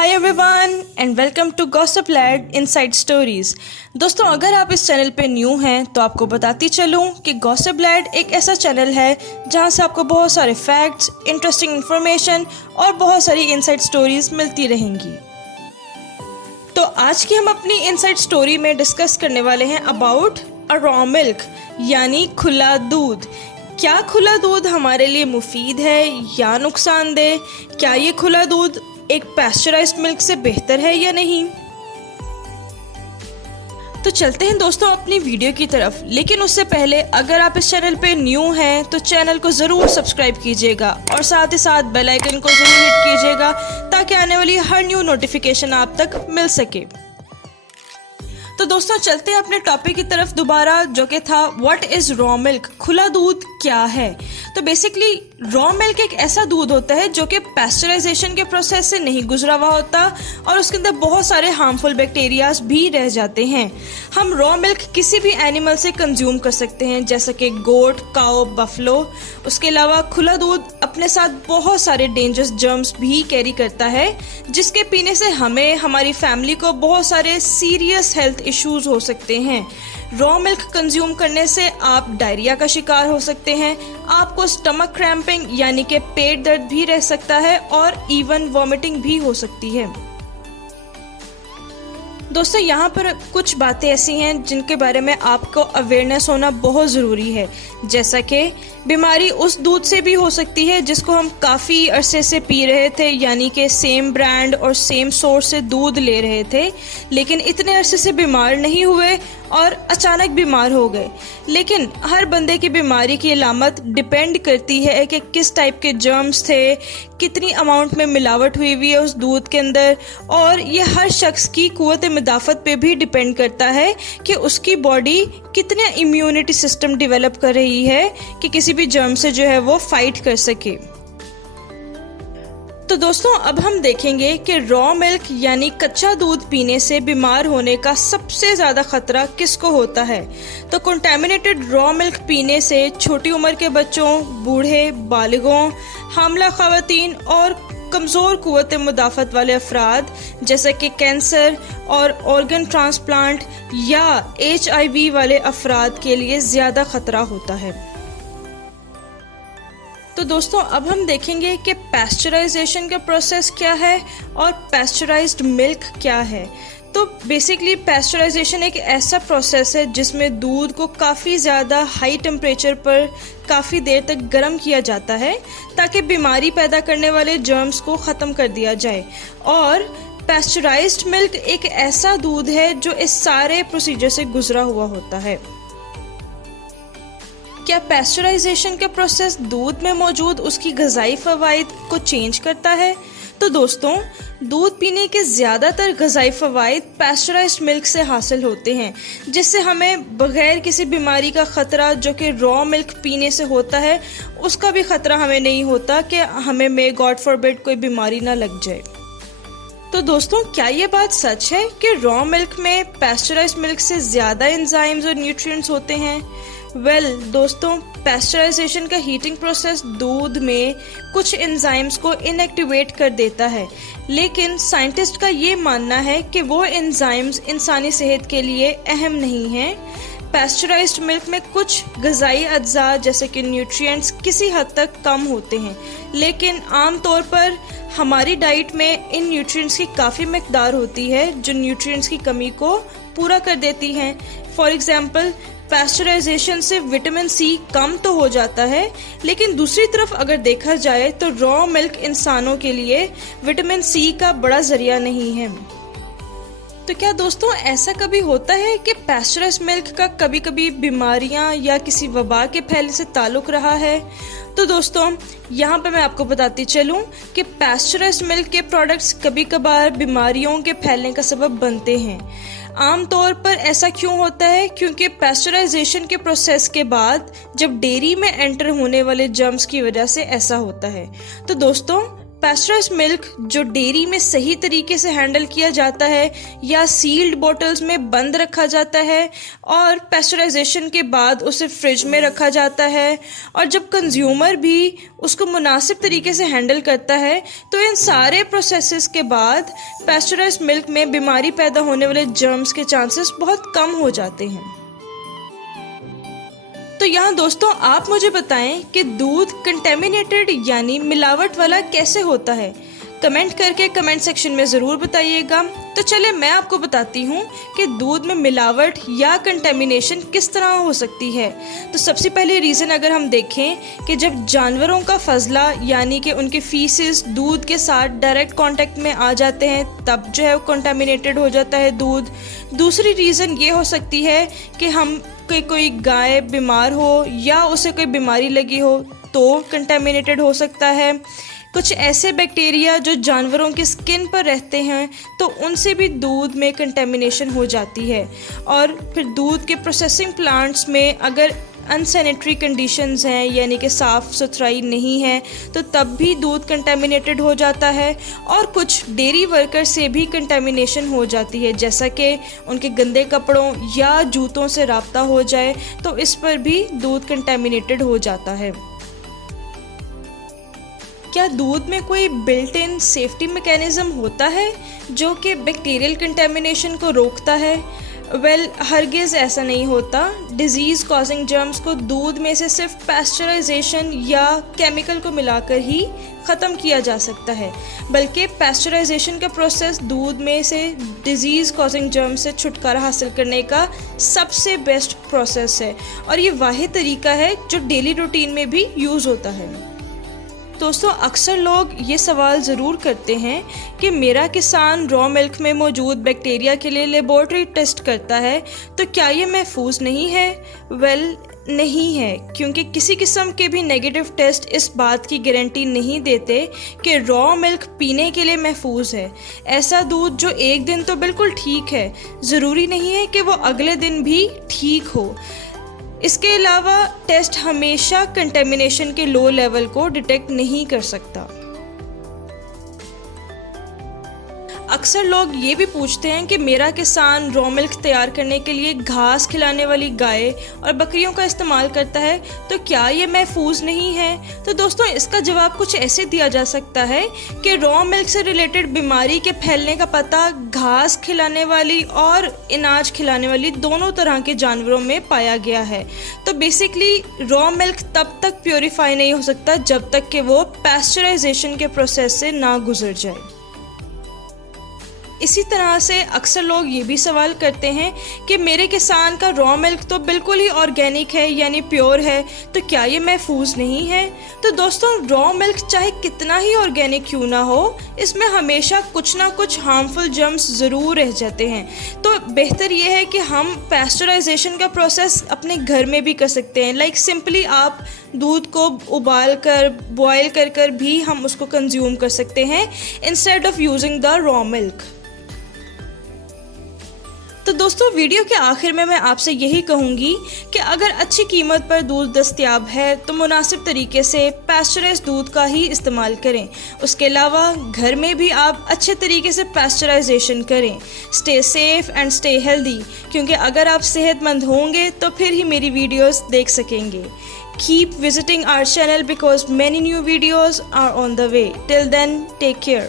Hi everyone and welcome to Gossip Lad inside stories. दोस्तों, अगर आप इस चैनल पे न्यू हैं तो आपको बताती चलूं कि गॉसिप लैड एक ऐसा चैनल है जहां से आपको बहुत सारे फैक्ट्स, इंटरेस्टिंग इन्फॉर्मेशन और बहुत सारी इनसाइड स्टोरीज मिलती रहेंगी। तो आज की हम अपनी इनसाइड स्टोरी में डिस्कस करने वाले हैं अबाउट अ रॉ मिल्क, यानी खुला दूध। क्या खुला दूध हमारे लिए मुफीद है या नुकसानदेह? क्या ये खुला दूध एक पैस्चराइज्ड मिल्क से बेहतर है या नहीं? तो चलते हैं दोस्तों अपनी वीडियो की तरफ, लेकिन उससे पहले अगर आप इस चैनल पे न्यू हैं तो चैनल को ज़रूर सब्सक्राइब कीजिएगा और साथ ही साथ बेल आइकन को ज़रूर हिट कीजिएगा ताकि आने वाली हर न्यू नोटिफिकेशन आप तक मिल सके। तो दोस्तों चलते हैं अपने टॉपिक की तरफ दोबारा, जो कि था व्हाट इज़ रॉ मिल्क, खुला दूध क्या है। तो बेसिकली रॉ मिल्क एक ऐसा दूध होता है जो कि पैस्चराइजेशन के प्रोसेस से नहीं गुजरा हुआ होता और उसके अंदर बहुत सारे हार्मफुल बैक्टीरियाज भी रह जाते हैं। हम रॉ मिल्क किसी भी एनिमल से कंज्यूम कर सकते हैं, जैसे कि गोट, काओ, बफलो। उसके अलावा खुला दूध अपने साथ बहुत सारे डेंजरस जर्म्स भी कैरी करता है, जिसके पीने से हमें, हमारी फैमिली को बहुत सारे सीरियस हेल्थ इश्यूज हो सकते हैं। रॉ मिल्क कंज्यूम करने से आप डायरिया का शिकार हो सकते हैं, आपको स्टमक क्रैम्पिंग यानी कि पेट दर्द भी रह सकता है और इवन वॉमिटिंग भी हो सकती है। दोस्तों, यहाँ पर कुछ बातें ऐसी हैं जिनके बारे में आपको अवेयरनेस होना बहुत ज़रूरी है, जैसा कि बीमारी उस दूध से भी हो सकती है जिसको हम काफ़ी अरसे से पी रहे थे, यानी कि सेम ब्रांड और सेम सोर्स से दूध ले रहे थे, लेकिन इतने अरसे से बीमार नहीं हुए और अचानक बीमार हो गए। लेकिन हर बंदे की बीमारी की अलामत डिपेंड करती है कि किस टाइप के जर्म्स थे, कितनी अमाउंट में मिलावट हुई हुई है उस दूध के अंदर, और ये हर शख्स की कुव्वत मुदाफ़त पे भी डिपेंड करता है कि उसकी बॉडी कितने इम्यूनिटी सिस्टम डेवलप कर रही है कि किसी भी जर्म से जो है वो फाइट कर सके। तो दोस्तों, अब हम देखेंगे कि रॉ मिल्क यानी कच्चा दूध पीने से बीमार होने का सबसे ज़्यादा खतरा किसको होता है। तो कंटेमिनेटेड रॉ मिल्क पीने से छोटी उम्र के बच्चों, बूढ़े, बालिगों, हामला ख़वातीन और कमज़ोर कुव्वत मुदाफ़त वाले अफराद, जैसे कि कैंसर और ऑर्गन ट्रांसप्लांट या HIV वाले अफराद के लिए ज़्यादा खतरा होता है। तो दोस्तों, अब हम देखेंगे कि पैस्चराइजेशन का प्रोसेस क्या है और पैस्चराइज्ड मिल्क क्या है। तो बेसिकली पैस्चराइजेशन एक ऐसा प्रोसेस है जिसमें दूध को काफ़ी ज़्यादा हाई टेम्परेचर पर काफ़ी देर तक गर्म किया जाता है ताकि बीमारी पैदा करने वाले जर्म्स को ख़त्म कर दिया जाए। और पैस्चराइज्ड मिल्क एक ऐसा दूध है जो इस सारे प्रोसीजर से गुजरा हुआ होता है। क्या पैस्चराइजेशन का प्रोसेस दूध में मौजूद उसकी ग़िज़ाई फ़वाइद को चेंज करता है? तो दोस्तों, दूध पीने के ज़्यादातर ग़िज़ाई फ़वाइद पैस्चराइज्ड मिल्क से हासिल होते हैं, जिससे हमें बग़ैर किसी बीमारी का ख़तरा जो कि रॉ मिल्क पीने से होता है, उसका भी ख़तरा हमें नहीं होता कि हमें मे गॉड फॉरबिड कोई बीमारी ना लग जाए। तो दोस्तों, क्या ये बात सच है कि रॉ मिल्क में पैस्चराइज्ड मिल्क से ज़्यादा एंजाइम्स और न्यूट्रिएंट्स होते हैं? दोस्तों, पैस्चराइजेशन का हीटिंग प्रोसेस दूध में कुछ एंजाइम्स को इनएक्टिवेट कर देता है, लेकिन साइंटिस्ट का ये मानना है कि वो एंजाइम्स इंसानी सेहत के लिए अहम नहीं हैं। पैस्चराइज्ड मिल्क में कुछ ग़िज़ाई अज्जा जैसे कि न्यूट्रिएंट्स किसी हद तक कम होते हैं, लेकिन आम तौर पर हमारी डाइट में इन न्यूट्रिएंट्स की काफ़ी मकदार होती है जो न्यूट्रिएंट्स की कमी को पूरा कर देती हैं। फॉर एग्ज़ाम्पल, पैस्चराइजेशन से विटामिन सी कम तो हो जाता है, लेकिन दूसरी तरफ अगर देखा जाए तो रॉ मिल्क इंसानों के लिए विटामिन सी का बड़ा ज़रिया नहीं है। तो क्या दोस्तों ऐसा कभी होता है कि पैस्चराइज्ड मिल्क का कभी कभी बीमारियां या किसी वबा के फैलने से ताल्लुक़ रहा है? तो दोस्तों, यहाँ पे मैं आपको बताती चलूँ कि पैस्चराइज्ड मिल्क के प्रोडक्ट्स कभी कभार बीमारियों के फैलने का सबब बनते हैं। आमतौर पर ऐसा क्यों होता है? क्योंकि पैस्चराइजेशन के प्रोसेस के बाद जब डेयरी में एंटर होने वाले जर्म्स की वजह से ऐसा होता है। तो दोस्तों, पैस्चराइज्ड मिल्क जो डेयरी में सही तरीके से हैंडल किया जाता है या सील्ड बॉटल्स में बंद रखा जाता है और पैस्चराइजेशन के बाद उसे फ्रिज में रखा जाता है, और जब कंज्यूमर भी उसको मुनासिब तरीके से हैंडल करता है तो इन सारे प्रोसेसेस के बाद पैस्चराइज्ड मिल्क में बीमारी पैदा होने वाले जर्म्स के चांसेस बहुत कम हो जाते हैं। तो यहाँ दोस्तों आप मुझे बताएं कि दूध कंटेमिनेटेड यानी मिलावट वाला कैसे होता है। कमेंट करके कमेंट सेक्शन में ज़रूर बताइएगा। तो चले मैं आपको बताती हूँ कि दूध में मिलावट या कंटेमिनेशन किस तरह हो सकती है। तो सबसे पहले रीज़न अगर हम देखें कि जब जानवरों का फजला यानी कि उनके फीसेस दूध के साथ डायरेक्ट कांटेक्ट में आ जाते हैं तब जो है वो कंटेमिनेटेड हो जाता है दूध। दूसरी रीज़न ये हो सकती है कि हम कोई गाय बीमार हो या उसे कोई बीमारी लगी हो तो कंटेमिनेटेड हो सकता है। कुछ ऐसे बैक्टीरिया जो जानवरों की स्किन पर रहते हैं तो उनसे भी दूध में कंटेमिनेशन हो जाती है। और फिर दूध के प्रोसेसिंग प्लांट्स में अगर अनसैनिटरी कंडीशंस हैं यानी कि साफ़ सुथराई नहीं है तो तब भी दूध कंटेमिनेटेड हो जाता है। और कुछ डेयरी वर्कर से भी कंटेमिनेशन हो जाती है, जैसा कि उनके गंदे कपड़ों या जूतों से राब्ता हो जाए तो इस पर भी दूध कंटेमिनेटेड हो जाता है। क्या दूध में कोई बिल्ट इन सेफ्टी मैकेनिज़्म होता है जो कि बैक्टीरियल कंटेमिनेशन को रोकता है? हरगिज़ ऐसा नहीं होता। डिज़ीज़ कॉजिंग जर्म्स को दूध में से सिर्फ पैस्चराइजेशन या केमिकल को मिलाकर ही ख़त्म किया जा सकता है, बल्कि पैस्चराइजेशन का प्रोसेस दूध में से डिज़ीज़ कॉजिंग जर्म्स से छुटकारा हासिल करने का सबसे बेस्ट प्रोसेस है और ये वाहिद तरीका है जो डेली रूटीन में भी यूज़ होता है। दोस्तों अक्सर लोग ये सवाल ज़रूर करते हैं कि मेरा किसान रॉ मिल्क में मौजूद बैक्टीरिया के लिए लेबॉर्ट्री टेस्ट करता है तो क्या ये महफूज नहीं है? नहीं है, क्योंकि किसी किस्म के भी नेगेटिव टेस्ट इस बात की गारंटी नहीं देते कि रॉ मिल्क पीने के लिए महफूज है। ऐसा दूध जो एक दिन तो बिल्कुल ठीक है, ज़रूरी नहीं है कि वो अगले दिन भी ठीक हो। इसके अलावा टेस्ट हमेशा कंटेमिनेशन के लो लेवल को डिटेक्ट नहीं कर सकता। अक्सर लोग ये भी पूछते हैं कि मेरा किसान रॉ मिल्क तैयार करने के लिए घास खिलाने वाली गाय और बकरियों का इस्तेमाल करता है तो क्या ये महफूज नहीं है? तो दोस्तों इसका जवाब कुछ ऐसे दिया जा सकता है कि रॉ मिल्क से रिलेटेड बीमारी के फैलने का पता घास खिलाने वाली और अनाज खिलाने वाली दोनों तरह के जानवरों में पाया गया है। तो बेसिकली रॉ मिल्क तब तक प्योरीफाई नहीं हो सकता जब तक कि वो पैस्चराइजेशन के प्रोसेस से ना गुजर जाए। इसी तरह से अक्सर लोग ये भी सवाल करते हैं कि मेरे किसान का रॉ मिल्क तो बिल्कुल ही ऑर्गेनिक है यानी प्योर है तो क्या ये महफूज नहीं है? तो दोस्तों रॉ मिल्क चाहे कितना ही ऑर्गेनिक क्यों ना हो, इसमें हमेशा कुछ ना कुछ हार्मफुल जर्म्स ज़रूर रह जाते हैं। तो बेहतर ये है कि हम पैस्चराइजेशन का प्रोसेस अपने घर में भी कर सकते हैं। लाइक सिंपली आप दूध को उबाल कर बॉयल कर भी हम उसको कंज्यूम कर सकते हैं instead of using the raw milk. तो दोस्तों वीडियो के आखिर में मैं आपसे यही कहूँगी कि अगर अच्छी कीमत पर दूध दस्तयाब है तो मुनासिब तरीके से पैस्चराइज्ड दूध का ही इस्तेमाल करें। उसके अलावा घर में भी आप अच्छे तरीके से पैस्चराइजेशन करें। Stay safe and stay healthy, क्योंकि अगर आप सेहतमंद होंगे तो फिर ही मेरी वीडियोस देख सकेंगे। Keep visiting our channel because many new videos are on the way. Till then, take care.